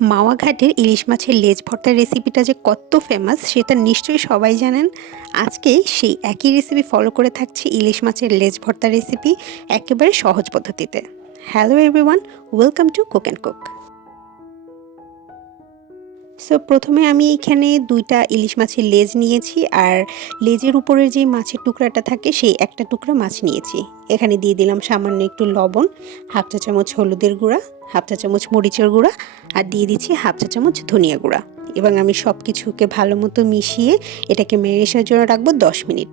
মাওয়া ঘাটের ইলিশ মাছের লেজ ভর্তার রেসিপিটা যে কত ফেমাস সেটা নিশ্চয়ই সবাই জানেন। আজকে সেই একই রেসিপি ফলো করে থাকছি ইলিশ মাছের লেজ ভর্তার রেসিপি একেবারে সহজ পদ্ধতিতে। Hello everyone, welcome to cook and cook. So প্রথমে আমি এখানে 2টা ইলিশ মাছের লেজ নিয়েছি, আর লেজের উপরের যে মাছের টুকরাটা থাকে সেই একটা টুকরা মাছ নিয়েছি। এখানে দিয়ে দিলাম সামান্য একটু লবণ, হাফ চা চামচ হলুদের গুঁড়া, হাফ চা চামচ মরিচের গুঁড়া, আর দিয়ে দিচ্ছি হাফ চা চামচ ধনিয়া গুঁড়া। এবং আমি সব কিছুকে ভালো মতো মিশিয়ে এটাকে ম্যারিনেশনের জন্য রাখবো 10 মিনিট।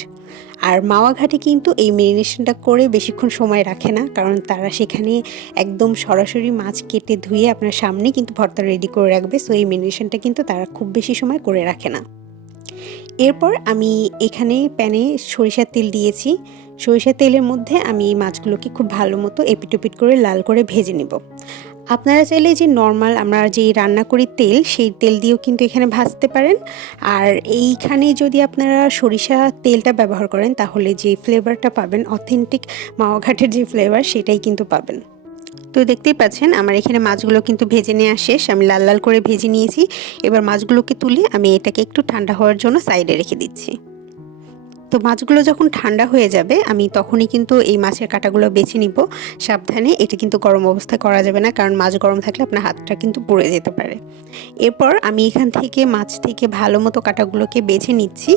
আর মাওয়া ঘাটে কিন্তু এই ম্যারিনেশনটা করে বেশিক্ষণ সময় রাখে না, কারণ তারা সেখানে একদম সরাসরি মাছ কেটে ধুয়ে আপনার সামনে কিন্তু ভর্তা রেডি করে রাখবে। সো এই ম্যারিনেশনটা কিন্তু তারা খুব বেশি সময় করে রাখে না। এরপর আমি এখানে প্যানে সরিষার তেল দিয়েছি। সরিষার তেলের মধ্যে আমি এই মাছগুলোকে খুব ভালো মতো এপিট ওপিট করে লাল করে ভেজে নেব। আপনারা চাইলে যে নর্মাল আমরা যেই রান্না করি তেল, সেই তেল দিয়েও কিন্তু এখানে ভাজতে পারেন। আর এইখানে যদি আপনারা সরিষা তেলটা ব্যবহার করেন তাহলে যে ফ্লেভারটা পাবেন, অথেন্টিক মাওয়া ঘাটের যে ফ্লেভার, সেটাই কিন্তু পাবেন। তো দেখতেই পাচ্ছেন আমার এখানে মাছগুলো কিন্তু ভেজে নেওয়া শেষ। আমি লাল লাল করে ভেজে নিয়েছি। এবার মাছগুলোকে তুলে আমি এটাকে একটু ঠান্ডা হওয়ার জন্য সাইডে রেখে দিচ্ছি। তো মাছগুলো যখন ঠান্ডা হয়ে যাবে আমি তখনই কিন্তু এই মাছের কাঁটাগুলো বেছে নিব। সাবধানে, এটা কিন্তু গরম অবস্থায় করা যাবে না, কারণ মাছ গরম থাকলে আপনার হাতটা কিন্তু পুড়ে যেতে পারে। এরপর আমি এখান থেকে মাছ থেকে ভালো মতো কাঁটাগুলোকে বেছে নিচ্ছি।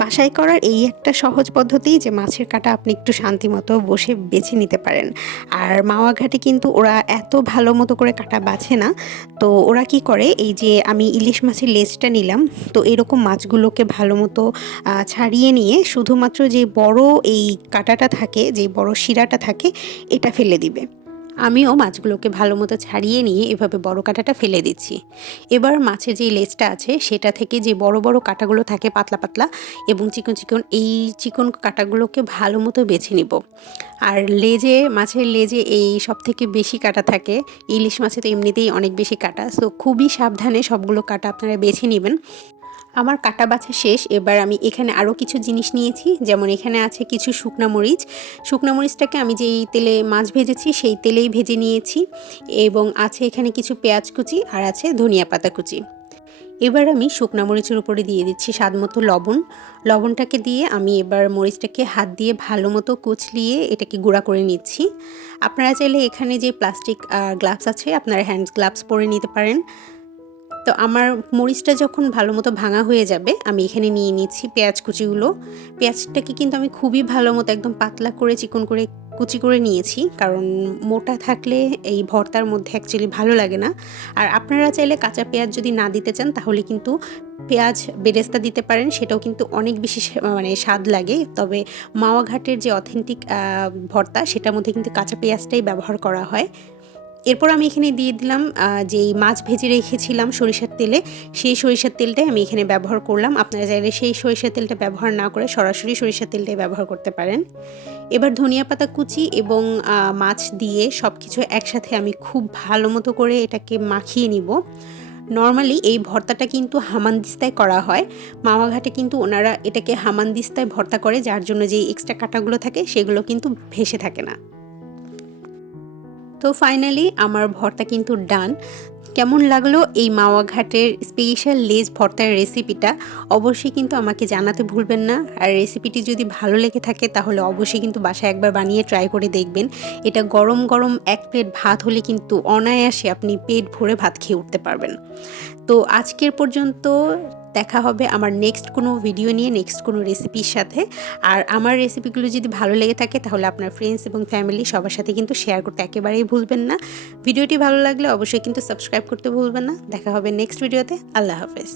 বাসায় করার এই একটা সহজ পদ্ধতি যে মাছের কাঁটা আপনি একটু শান্তি মতো বসে বেছে নিতে পারেন। আর মাওয়া ঘাটে কিন্তু ওরা এত ভালো মতো করে কাঁটা বাছে না। তো ওরা কি করে, এই যে আমি ইলিশ মাছের লেজটা নিলাম, তো এরকম মাছগুলোকে ভালো মতো ছাড়িয়ে নিয়ে শুধুমাত্র যে বড় এই কাঁটাটা থাকে, যে বড় শিরাটা থাকে, এটা ফেলে দিবে। আমিও মাছগুলোকে ভালো মতো ছাড়িয়ে নিয়ে এভাবে বড় কাঁটাটা ফেলে দিচ্ছি। এবার মাছের যে লেজটা আছে সেটা থেকে যে বড় বড় কাঁটাগুলো থাকে পাতলা পাতলা এবং চিকন চিকন, এই চিকন কাঁটাগুলোকে ভালো মতো বেছে নিব। আর লেজে, মাছের লেজে এই সব থেকে বেশি কাঁটা থাকে। ইলিশ মাছে তো এমনিতেই অনেক বেশি কাঁটা, সো খুবই সাবধানে সবগুলো কাঁটা আপনারা বেছে নেবেন। আমার কাটা বাছা শেষ। এবার আমি এখানে আরও কিছু জিনিস নিয়েছি, যেমন এখানে আছে কিছু শুকনা মরিচ। শুকনা মরিচটাকে আমি যেই তেলে মাছ ভেজেছি সেই তেলেই ভেজে নিয়েছি। এবং আছে এখানে কিছু পেঁয়াজ কুচি, আর আছে ধনিয়া পাতা কুচি। এবার আমি শুকনা মরিচের উপরে দিয়ে দিচ্ছি স্বাদ মতো লবণ। লবণটাকে দিয়ে আমি এবার মরিচটাকে হাত দিয়ে ভালো মতো কুচলিয়ে এটাকে গুঁড়া করে নিচ্ছি। আপনারা চাইলে এখানে যে প্লাস্টিক গ্লাভস আছে, আপনারা হ্যান্ড গ্লাভস পরে নিতে পারেন। তো আমার মরিচটা যখন ভালো মতো ভাঙা হয়ে যাবে আমি এখানে নিয়ে নিচ্ছি পেঁয়াজ কুচিগুলো। পেঁয়াজটাকে কিন্তু আমি খুবই ভালো মতো একদম পাতলা করে চিকন করে কুচি করে নিয়েছি, কারণ মোটা থাকলে এই ভর্তার মধ্যে অ্যাকচুয়ালি ভালো লাগে না। আর আপনারা চাইলে কাঁচা পেঁয়াজ যদি না দিতে চান তাহলে কিন্তু পেঁয়াজ বেরেস্তা দিতে পারেন, সেটাও কিন্তু অনেক বেশি স্বাদ লাগে। তবে মাওয়া ঘাটের যে অথেন্টিক ভর্তা, সেটার মধ্যে কিন্তু কাঁচা পেঁয়াজটাই ব্যবহার করা হয়। এরপর আমি এখানে দিয়ে দিলাম যেই মাছ ভেজে রেখেছিলাম সরিষার তেলে, সেই সরিষার তেলটাই আমি এখানে ব্যবহার করলাম। আপনারা চাইলে সেই সরিষার তেলটা ব্যবহার না করে সরাসরি সরিষার তেলটাই ব্যবহার করতে পারেন। এবার ধনিয়া পাতা কুচি এবং মাছ দিয়ে সব কিছু একসাথে আমি খুব ভালো মতো করে এটাকে মাখিয়ে নিব। নর্মালি এই ভর্তাটা কিন্তু হামানদিস্তায় করা হয়। মাওয়া ঘাটে কিন্তু ওনারা এটাকে হামানদিস্তায় ভর্তা করে, যার জন্য যে এক্সট্রা কাঁটাগুলো থাকে সেগুলো কিন্তু ভেসে থাকে না। তো ফাইনালি আমার ভর্তা কিন্তু ডান। কেমন লাগলো এই মাওয়া ঘাটের স্পেশাল লেজ ভর্তার রেসিপিটা অবশ্যই কিন্তু আমাকে জানাতে ভুলবেন না। আর রেসিপিটি যদি ভালো লেগে থাকে তাহলে অবশ্যই কিন্তু বাসায় একবার বানিয়ে ট্রাই করে দেখবেন। এটা গরম গরম 1 প্লেট ভাত হলে কিন্তু অনায়াসে আপনি পেট ভরে ভাত খেয়ে উঠতে পারবেন। তো আজকের পর্যন্ত, দেখা হবে আমার নেক্সট কোনো ভিডিও নিয়ে, নেক্সট কোনো রেসিপির সাথে। আর আমার রেসিপিগুলো যদি ভালো লেগে থাকে তাহলে আপনার ফ্রেন্ডস এবং ফ্যামিলি সবার সাথে কিন্তু শেয়ার করতে একেবারেই ভুলবেন না। ভিডিওটি ভালো লাগলে অবশ্যই কিন্তু সাবস্ক্রাইব করতে ভুলবেন না। দেখা হবে নেক্সট ভিডিওতে। আল্লাহ হাফেজ।